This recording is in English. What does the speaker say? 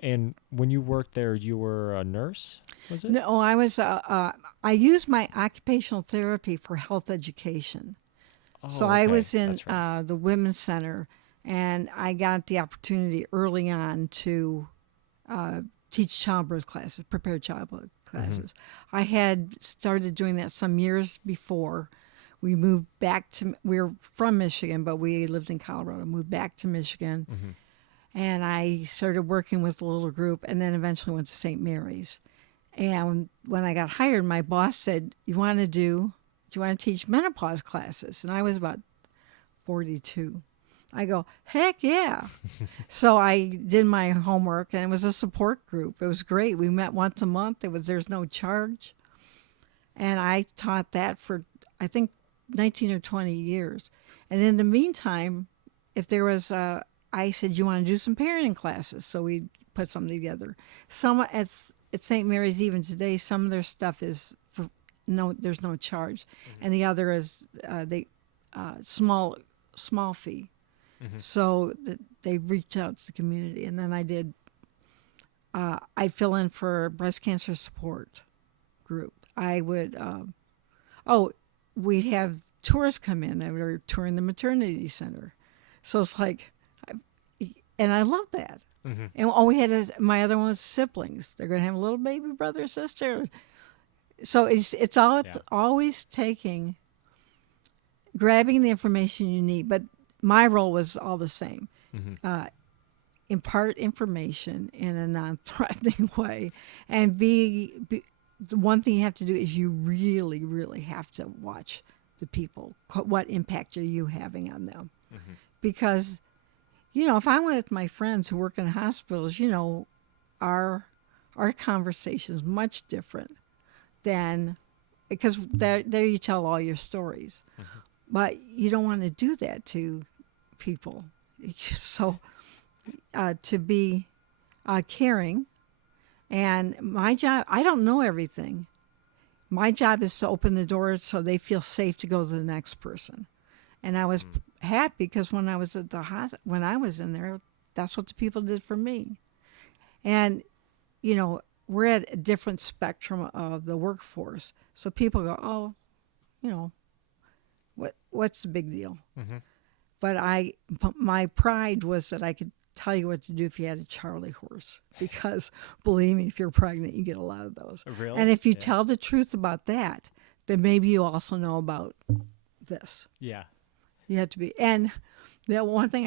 And when you worked there, you were a nurse, was it? No, I used my occupational therapy for health education. So Oh, I okay. was in That's right. the women's center, and I got the opportunity early on to uh, teach childbirth classes, prepare childbirth Mm-hmm. classes. I had started doing that some years before. We moved back to, we were from Michigan, but we lived in Colorado, moved back to Michigan, Mm-hmm. and I started working with a little group and then eventually went to St. Mary's. And when I got hired, my boss said, do you want to teach menopause classes? And I was about 42. I go, heck yeah. So I did my homework and it was a support group. It was great. We met once a month. There's no charge. And I taught that for I think 19 or 20 years. And in the meantime, if there was I said you want to do some parenting classes, so we put something together. Some at St. Mary's even today, some of their stuff is for no, there's no charge, Mm-hmm. and the other is they small fee. Mm-hmm. So they reached out to the community, and then I'd fill in for breast cancer support group. I would oh we'd have tourists come in. They were touring the maternity center, so it's like, and I love that. Mm-hmm. And all we had is my other one was siblings. They're going to have a little baby brother or sister. So it's Yeah. always grabbing the information you need. But my role was all the same. Mm-hmm. Impart information in a non-threatening way, and the one thing you have to do is you really, really have to watch the people. What impact are you having on them? Mm-hmm. Because if I'm with my friends who work in hospitals, our our conversation is much different than because there you tell all your stories, Mm-hmm. but you don't want to do that to people. So to be caring, and my job, I don't know everything. My job is to open the door so they feel safe to go to the next person. And I was Mm-hmm. happy because when I was at the when I was in there, that's what the people did for me. And we're at a different spectrum of the workforce, so people go, "Oh, you know, what's the big deal?" Mm-hmm. But my pride was that I could tell you what to do if you had a Charlie horse, because believe me, if you're pregnant, you get a lot of those. And Really? if you Yeah. tell the truth about that, then maybe you also know about this. Yeah. You have to be. And the one thing